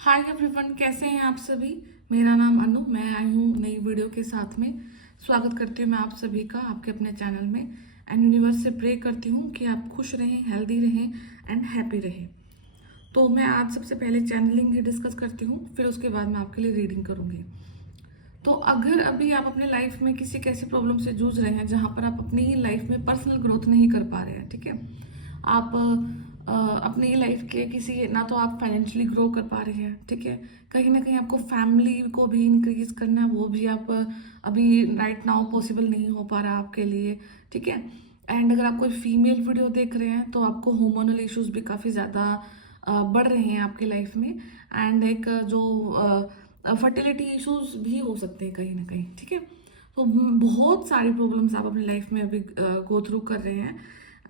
Hi everyone, कैसे हैं आप सभी। मेरा नाम अनु, मैं आई हूँ नई वीडियो के साथ में। स्वागत करती हूँ मैं आप सभी का आपके अपने चैनल में। एंड यूनिवर्स से प्रे करती हूँ कि आप खुश रहें, हेल्दी रहें एंड हैप्पी रहें। तो मैं आज सबसे पहले चैनलिंग ही डिस्कस करती हूँ, फिर उसके बाद मैं आपके लिए रीडिंग करूँगी। तो अगर अभी आप अपने लाइफ में किसी कैसी प्रॉब्लम से जूझ रहे हैं जहाँ पर आप अपनी ही लाइफ में पर्सनल ग्रोथ नहीं कर पा रहे हैं, ठीक है। आप अपनी लाइफ के किसी ना तो आप फाइनेंशियली ग्रो कर पा रहे हैं, ठीक है। कहीं ना कहीं आपको फैमिली को भी इंक्रीज करना है, वो भी आप अभी राइट नाउ पॉसिबल नहीं हो पा रहा आपके लिए, ठीक है। एंड अगर आप कोई फीमेल वीडियो देख रहे हैं तो आपको हार्मोनल इश्यूज भी काफ़ी ज़्यादा बढ़ रहे हैं आपकी लाइफ में। एंड एक जो फर्टिलिटी इश्यूज भी हो सकते हैं कहीं ना कहीं, ठीक है। तो बहुत सारी प्रॉब्लम्स आप अपनी लाइफ में अभी गो थ्रू कर रहे हैं।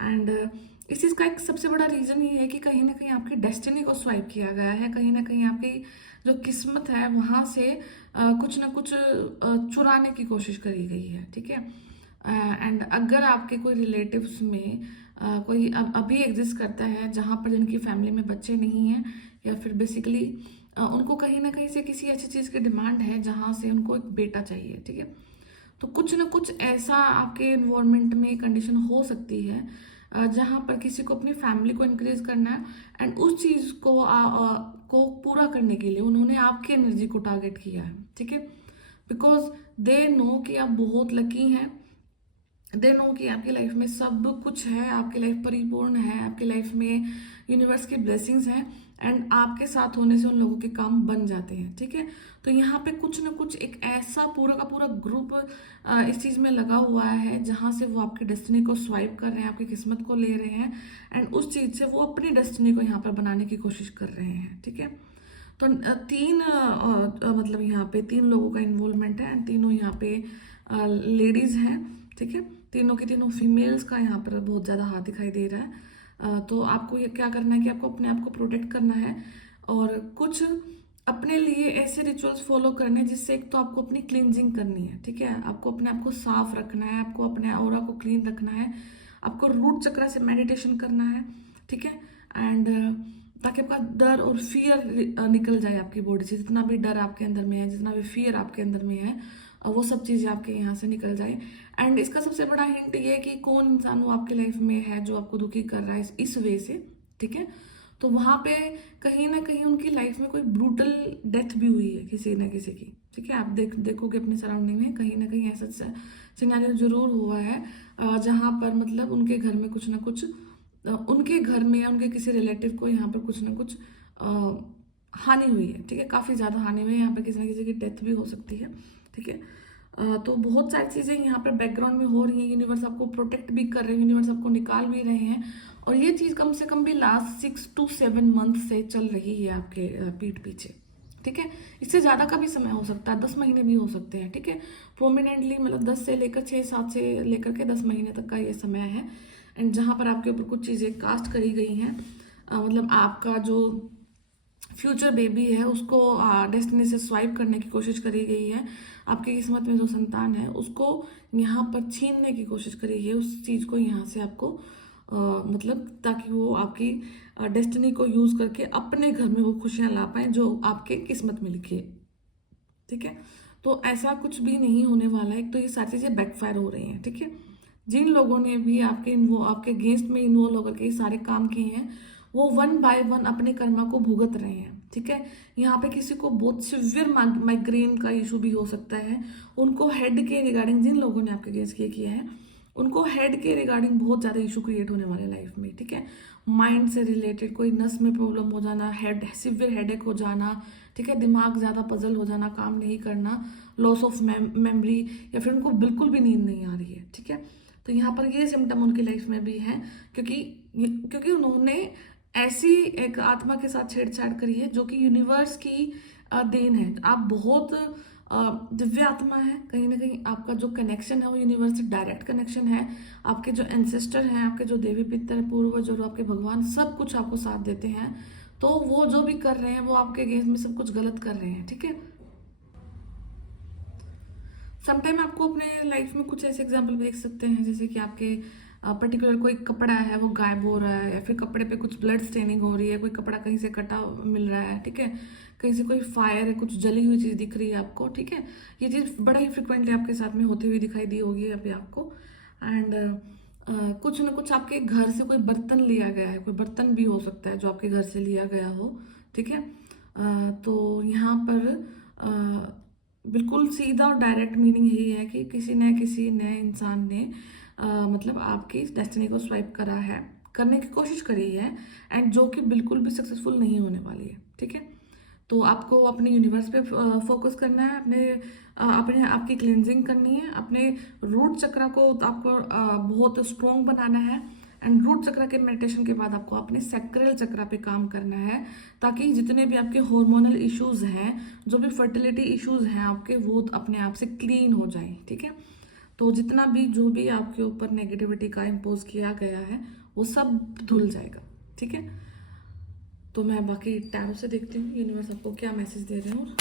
एंड इस चीज़ का एक सबसे बड़ा रीज़न ये है कि कहीं ना कहीं आपकी डेस्टिनी को स्वाइप किया गया है, कहीं ना कहीं आपकी जो किस्मत है वहाँ से कुछ ना कुछ चुराने की कोशिश करी गई है, ठीक है। एंड अगर आपके कोई रिलेटिव्स में कोई अभी एग्जिस्ट करता है जहाँ पर जिनकी फैमिली में बच्चे नहीं हैं, या फिर बेसिकली उनको कहीं ना कहीं से किसी ऐसी चीज़ की डिमांड है जहाँ से उनको एक बेटा चाहिए, ठीक है। तो कुछ ना कुछ ऐसा आपके इन्वायरमेंट में कंडीशन हो सकती है जहाँ पर किसी को अपनी फैमिली को इंक्रीज करना है। एंड उस चीज़ को पूरा करने के लिए उन्होंने आपकी एनर्जी को टारगेट किया है, ठीक है। बिकॉज दे नो कि आप बहुत लकी हैं, दे नो कि आपकी लाइफ में सब कुछ है, आपकी लाइफ परिपूर्ण है, आपकी लाइफ में यूनिवर्स की ब्लेसिंग्स हैं। एंड आपके साथ होने से उन लोगों के काम बन जाते हैं, ठीक है। तो यहाँ पे कुछ ना कुछ एक ऐसा पूरा का पूरा ग्रुप इस चीज़ में लगा हुआ है जहाँ से वो आपकी डेस्टिनी को स्वाइप कर रहे हैं, आपकी किस्मत को ले रहे हैं। एंड उस चीज़ से वो अपनी डेस्टिनी को यहाँ पर बनाने की कोशिश कर रहे हैं, ठीक है। तो मतलब यहाँ पे तीन लोगों का इन्वॉल्वमेंट है एंड तीनों यहाँ पे लेडीज हैं, ठीक है। तीनों की तीनों फीमेल्स का यहाँ पर बहुत ज़्यादा हाथ दिखाई दे रहा है। तो आपको ये क्या करना है कि आपको अपने आप को प्रोटेक्ट करना है और कुछ अपने लिए ऐसे रिचुअल्स फॉलो करने हैं जिससे एक तो आपको अपनी क्लींजिंग करनी है, ठीक है। आपको अपने आप को साफ रखना है, आपको अपने ऑरा को क्लीन रखना है, आपको रूट चक्र से मेडिटेशन करना है, ठीक है। एंड ताकि आपका डर और फियर निकल जाए आपकी बॉडी से। जितना भी डर आपके अंदर में है, जितना भी फियर आपके अंदर में है, वो सब चीज़ें आपके यहाँ से निकल जाए। एंड इसका सबसे बड़ा हिंट ये है कि कौन इंसान वो आपके लाइफ में है जो आपको दुखी कर रहा है इस वे से, ठीक है। तो वहाँ पे कहीं ना कहीं उनकी लाइफ में कोई ब्रूटल डेथ भी हुई है किसी ना किसी की, ठीक है। आप देखोगे अपने सराउंडिंग में कहीं ना कहीं ऐसा सिनेरियो जरूर हुआ है जहाँ पर मतलब उनके घर में कुछ ना कुछ उनके घर में या उनके किसी रिलेटिव को यहाँ पर कुछ ना कुछ हानि हुई है, ठीक है। काफ़ी ज़्यादा हानि हुई है, यहाँ पर किसी ना किसी की डेथ भी हो सकती है, ठीक है। तो बहुत सारी चीज़ें यहाँ पर बैकग्राउंड में हो रही हैं। यूनिवर्स आपको प्रोटेक्ट भी कर रहे हैं, यूनिवर्स आपको निकाल भी रहे हैं। और ये चीज़ कम से कम भी लास्ट 6 to 7 मंथ से चल रही है आपके पीठ पीछे, ठीक है। इससे ज़्यादा का भी समय हो सकता है, 10 महीने भी हो सकते हैं, ठीक है। प्रोमिनेंटली मतलब 10 से लेकर 6, 7 से लेकर के 10 महीने तक का ये समय है। एंड जहाँ पर आपके ऊपर कुछ चीज़ें कास्ट करी गई हैं, मतलब आपका जो फ्यूचर बेबी है उसको डेस्टिनी से स्वाइप करने की कोशिश करी गई है। आपकी किस्मत में जो संतान है उसको यहाँ पर छीनने की कोशिश करी गई है, उस चीज़ को यहाँ से आपको मतलब ताकि वो आपकी डेस्टिनी को यूज़ करके अपने घर में वो खुशियाँ ला पाए जो आपके किस्मत में लिखी है, ठीक है। तो ऐसा कुछ भी नहीं होने वाला है। एक तो ये सारी चीज़ें बैकफायर हो रही हैं, ठीक है। जिन लोगों ने भी आपके अगेंस्ट में इन्वॉल्व होकर के ये सारे काम किए हैं वो 1 by 1 अपने कर्मा को भुगत रहे हैं, ठीक है। यहाँ पे किसी को बहुत सिवियर माइग्रेन का इशू भी हो सकता है। उनको हेड के रिगार्डिंग जिन लोगों ने आपके अगेंस्ट ये किया है उनको हेड के रिगार्डिंग बहुत ज़्यादा इशू क्रिएट होने वाले लाइफ में, ठीक है। माइंड से रिलेटेड कोई नस में प्रॉब्लम हो जाना, हेड सिवियर हेडेक हो जाना, ठीक है। दिमाग ज़्यादा पजल हो जाना, काम नहीं करना, लॉस ऑफ मेमोरी, या फिर उनको बिल्कुल भी नींद नहीं आ रही है, ठीक है। तो यहाँ पर ये सिम्टम उनकी लाइफ में भी है क्योंकि उन्होंने ऐसी एक आत्मा के साथ छेड़छाड़ करी है जो कि यूनिवर्स की देन है। आप बहुत दिव्य आत्मा है, कहीं ना कहीं आपका जो कनेक्शन है वो यूनिवर्स से डायरेक्ट कनेक्शन है। आपके जो एंसेस्टर हैं, आपके जो देवी पितर पूर्वज और आपके भगवान सब कुछ आपको साथ देते हैं। तो वो जो भी कर रहे हैं वो आपके अगेंस्ट में सब कुछ गलत कर रहे हैं, ठीक है। समटाइम आपको अपने लाइफ में कुछ ऐसे एग्जाम्पल भी देख सकते हैं जैसे कि आपके पर्टिकुलर कोई कपड़ा है वो गायब हो रहा है, या फिर कपड़े पे कुछ ब्लड स्टेनिंग हो रही है, कोई कपड़ा कहीं से कटा मिल रहा है, ठीक है, कहीं से कोई फायर है, कुछ जली हुई चीज़ दिख रही है आपको, ठीक है, ये चीज़ बड़ा ही फ्रिक्वेंटली आपके साथ में होती हुई दिखाई दी होगी अभी आपको। एंड कुछ ना कुछ आपके घर से कोई बर्तन लिया गया है, कोई बर्तन भी हो सकता है जो आपके घर से लिया गया हो, ठीक है। तो यहाँ पर बिल्कुल सीधा और डायरेक्ट मीनिंग यही है कि किसी नए इंसान ने मतलब आपकी डेस्टिनी को स्वाइप करा है, करने की कोशिश करी है, एंड जो कि बिल्कुल भी सक्सेसफुल नहीं होने वाली है, ठीक है। तो आपको अपने यूनिवर्स पे फोकस करना है, अपने आपकी क्लिनजिंग करनी है, अपने रूट चक्र को आपको बहुत स्ट्रॉन्ग बनाना है, एंड रूट चक्र के मेडिटेशन के बाद आपको अपने सैक्रल चक्र पे काम करना है, ताकि जितने भी आपके हार्मोनल इश्यूज हैं, जो भी फर्टिलिटी इश्यूज हैं आपके, वो अपने आप से क्लीन हो जाए, ठीक है। तो जितना भी जो भी आपके ऊपर नेगेटिविटी का इम्पोज किया गया है वो सब धुल जाएगा, ठीक है। तो मैं बाकी टैरो से देखती हूँ यूनिवर्स आपको क्या मैसेज दे रहे हैं।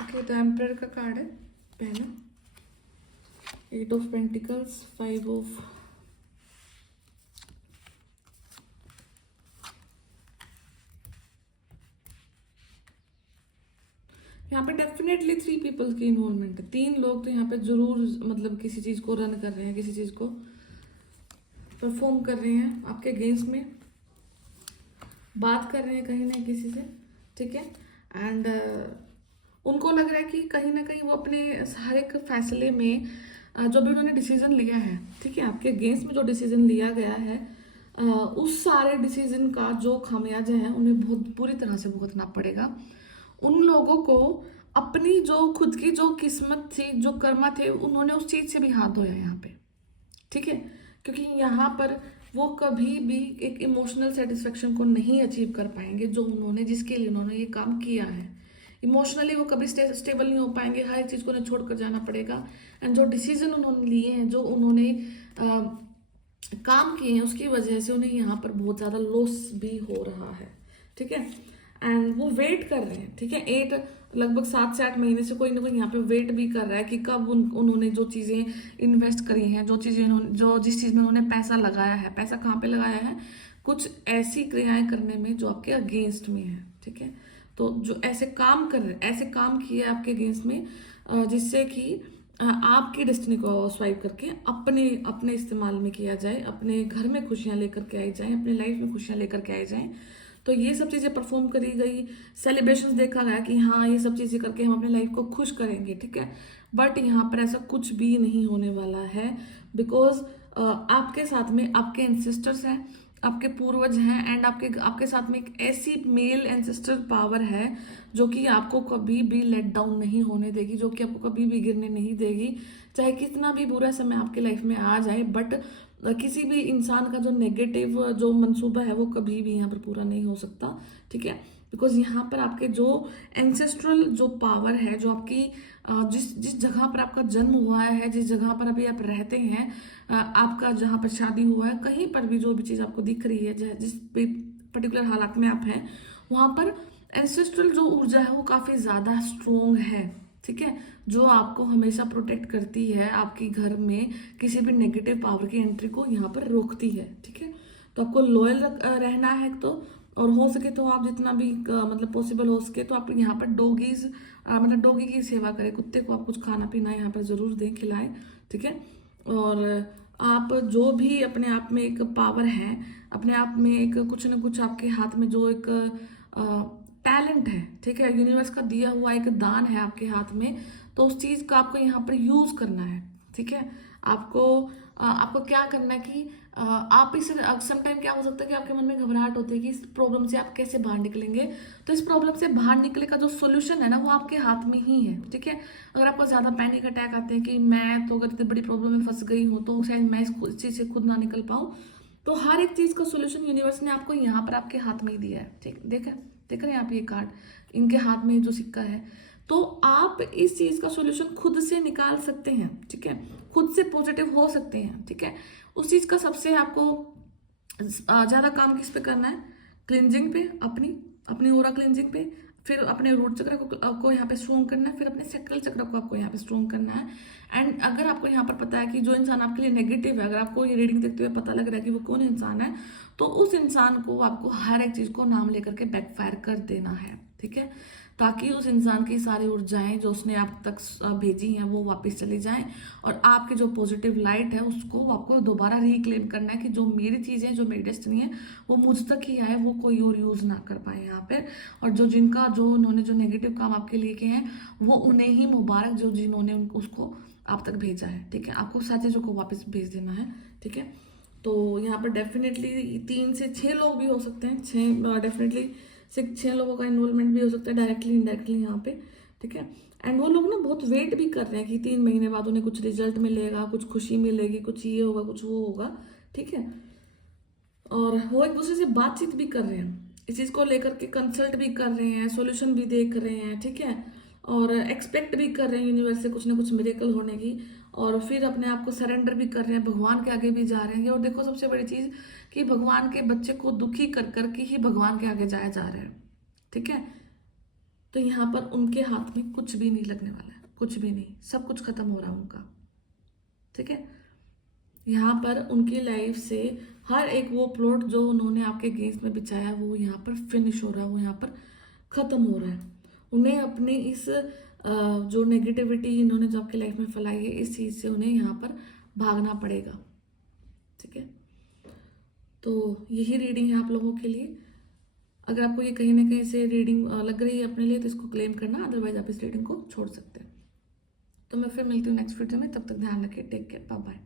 ओके, तो एम्परर का कार्ड है पहला, 8 ऑफ पेंटिकल्स, 5 ऑफ यहाँ पे डेफिनेटली 3 पीपल्स की इन्वॉल्वमेंट है। 3 लोग तो यहाँ पे जरूर मतलब किसी चीज़ को रन कर रहे हैं, किसी चीज़ को परफॉर्म कर रहे हैं आपके अगेंस्ट में, बात कर रहे हैं कहीं ना किसी से, ठीक है। एंड उनको लग रहा है कि कहीं ना कहीं वो अपने हर एक फैसले में जो भी उन्होंने डिसीजन लिया है, ठीक है, आपके अगेंस्ट में जो डिसीजन लिया गया है, उस सारे डिसीजन का जो खामियाजा है उन्हें बहुत बुरी तरह से भुगतना पड़ेगा। उन लोगों को अपनी जो खुद की जो किस्मत थी, जो कर्मा थे, उन्होंने उस चीज़ से भी हाथ धोया यहाँ पे, ठीक है, क्योंकि यहाँ पर वो कभी भी एक इमोशनल सेटिस्फेक्शन को नहीं अचीव कर पाएंगे जो उन्होंने, जिसके लिए उन्होंने ये काम किया है। इमोशनली वो कभी स्टेबल नहीं हो पाएंगे, हर चीज़ को उन्हें छोड़ कर जाना पड़ेगा, एंड जो डिसीजन उन्होंने लिए हैं, जो उन्होंने काम किए हैं, उसकी वजह से उन्हें यहाँ पर बहुत ज़्यादा लॉस भी हो रहा है, ठीक है। एंड वो वेट कर रहे हैं, ठीक है, लगभग 7 से 8 महीने से कोई ना कोई यहाँ पे वेट भी कर रहा है कि कब उन्होंने जो चीज़ें इन्वेस्ट करी हैं, जो चीज़ें जो जिस चीज़ में उन्होंने पैसा लगाया है, पैसा कहाँ पे लगाया है, कुछ ऐसी क्रियाएं करने में जो आपके अगेंस्ट में है, ठीक है। तो जो ऐसे काम कर रहे, ऐसे काम किए आपके अगेंस्ट में, जिससे कि आपकी डेस्टिनी को स्वाइप करके अपने अपने इस्तेमाल में किया जाए, अपने घर में खुशियाँ लेकर के आई जाएँ, अपने लाइफ में खुशियाँ लेकर के आई जाएँ। तो ये सब चीज़ें परफॉर्म करी गई, सेलिब्रेशंस देखा गया कि हाँ ये सब चीज़ें करके हम अपनी लाइफ को खुश करेंगे, ठीक है। बट यहाँ पर ऐसा कुछ भी नहीं होने वाला है, बिकॉज आपके साथ में आपके एंसेस्टर्स हैं, आपके पूर्वज हैं, एंड आपके साथ में एक ऐसी मेल एंसेस्टर पावर है जो कि आपको कभी भी लेट डाउन नहीं होने देगी, जो कि आपको कभी भी गिरने नहीं देगी, चाहे कितना भी बुरा समय आपके लाइफ में आ जाए। बट किसी भी इंसान का जो नेगेटिव जो मंसूबा है वो कभी भी यहाँ पर पूरा नहीं हो सकता, ठीक है, बिकॉज यहाँ पर आपके जो एंसेस्ट्रल जो पावर है, जो आपकी जिस जगह पर आपका जन्म हुआ है, जिस जगह पर अभी आप रहते हैं, आपका जहाँ पर शादी हुआ है, कहीं पर भी जो भी चीज़ आपको दिख रही है, जिस पर्टिकुलर हालात में आप हैं, वहाँ पर एंसेस्ट्रल जो ऊर्जा है वो काफ़ी ज़्यादा स्ट्रोंग है, ठीक है, जो आपको हमेशा प्रोटेक्ट करती है, आपके घर में किसी भी नेगेटिव पावर की एंट्री को यहाँ पर रोकती है, ठीक है। तो आपको लॉयल रहना है, तो और हो सके तो आप जितना भी मतलब पॉसिबल हो सके तो आप यहाँ पर डॉगीज मतलब डॉगी की सेवा करें, कुत्ते को आप कुछ खाना पीना यहाँ पर ज़रूर दें, खिलाएं, ठीक है। और आप जो भी अपने आप में एक पावर है, अपने आप में एक कुछ न कुछ आपके हाथ में जो एक टैलेंट है, ठीक है, यूनिवर्स का दिया हुआ एक दान है आपके हाथ में, तो उस चीज़ का आपको यहाँ पर यूज़ करना है, ठीक है। आपको क्या करना है कि आप इस समटाइम क्या हो सकता है कि आपके मन में घबराहट होती है कि इस प्रॉब्लम से आप कैसे बाहर निकलेंगे, तो इस प्रॉब्लम से बाहर निकले का जो सोल्यूशन है ना, वो आपके हाथ में ही है, ठीक है। अगर आपको ज़्यादा पैनिक अटैक आते हैं कि मैं तो अगर इतनी बड़ी प्रॉब्लम में फंस गई हूँ तो शायद मैं इस चीज़ से खुद ना निकल पाऊँ, तो हर एक चीज़ का सोल्यूशन यूनिवर्स ने आपको यहाँ पर आपके हाथ में ही दिया है, ठीक, देख रहे हैं आप ये कार्ड, इनके हाथ में जो सिक्का है, तो आप इस चीज़ का सोल्यूशन खुद से निकाल सकते हैं, ठीक है, खुद से पॉजिटिव हो सकते हैं, ठीक है। उस चीज़ का सबसे आपको ज़्यादा काम किस पे करना है, क्लिनजिंग पे, अपनी अपनी ओरा क्लिनजिंग पे, फिर अपने रूट चक्र को आपको यहाँ पे स्ट्रॉन्ग करना है, फिर अपने सेक्रल चक्र को आपको यहाँ पे स्ट्रॉन्ग करना है। एंड अगर आपको यहाँ पर पता है कि जो इंसान आपके लिए नेगेटिव है, अगर आपको ये रीडिंग देखते हुए पता लग रहा है कि वो कौन इंसान है, तो उस इंसान को आपको हर एक चीज़ को नाम लेकर के बैकफायर कर देना है, ठीक है, ताकि उस इंसान की सारी ऊर्जाएं जो उसने आप तक भेजी हैं वो वापस चली जाएं, और आपकी जो पॉजिटिव लाइट है उसको आपको दोबारा रिक्लेम करना है कि जो मेरी चीज़ें, जो मेरी डेस्टिनी है वो मुझ तक ही आए, वो कोई और यूज़ ना कर पाए यहाँ पे। और जो उन्होंने जो नेगेटिव काम आपके लिए किए हैं वो उन्हें ही मुबारक, जो जिन्होंने उसको आप तक भेजा है, ठीक है। आपको सारी चीज़ों को वापस भेज देना है, ठीक है। तो यहाँ पर डेफिनेटली 3 से 6 लोग भी हो सकते हैं, 6 डेफिनेटली 6 लोगों का इन्वॉल्वमेंट भी हो सकता है डायरेक्टली इनडायरेक्टली यहाँ पे, ठीक है। एंड वो लोग ना बहुत वेट भी कर रहे हैं कि 3 महीने बाद उन्हें कुछ रिजल्ट मिलेगा, कुछ खुशी मिलेगी, कुछ ये होगा, कुछ वो होगा, ठीक है। और वो एक दूसरे से बातचीत भी कर रहे हैं, इस चीज़ को लेकर के कंसल्ट भी कर रहे हैं, सॉल्यूशन भी देख रहे हैं, ठीक है। और एक्सपेक्ट भी कर रहे हैं यूनिवर्स से कुछ ना कुछ मिरेकल होने की, और फिर अपने आप को सरेंडर भी कर रहे हैं, भगवान के आगे भी जा रहे हैं। और देखो सबसे बड़ी चीज़ कि भगवान के बच्चे को दुखी कर करके ही भगवान के आगे जाया जा रहा है, ठीक है। तो यहाँ पर उनके हाथ में कुछ भी नहीं लगने वाला है, कुछ भी नहीं, सब कुछ खत्म हो रहा है उनका, ठीक है। यहाँ पर उनकी लाइफ से हर एक वो प्लॉट जो उन्होंने आपके अगेंस्ट में बिछाया वो यहाँ पर फिनिश हो रहा है, वो यहाँ पर ख़त्म हो रहा है। उन्हें अपने इस जो नेगेटिविटी इन्होंने जो आपकी लाइफ में फैलाई है, इस चीज़ से उन्हें यहाँ पर भागना पड़ेगा, ठीक है। तो यही रीडिंग है आप लोगों के लिए। अगर आपको ये कहीं ना कहीं से रीडिंग लग रही है अपने लिए तो इसको क्लेम करना, अदरवाइज आप इस रीडिंग को छोड़ सकते हैं। तो मैं फिर मिलती हूँ नेक्स्ट वीडियो में, तब तक ध्यान रखिए, टेक केयर, बाय बाय।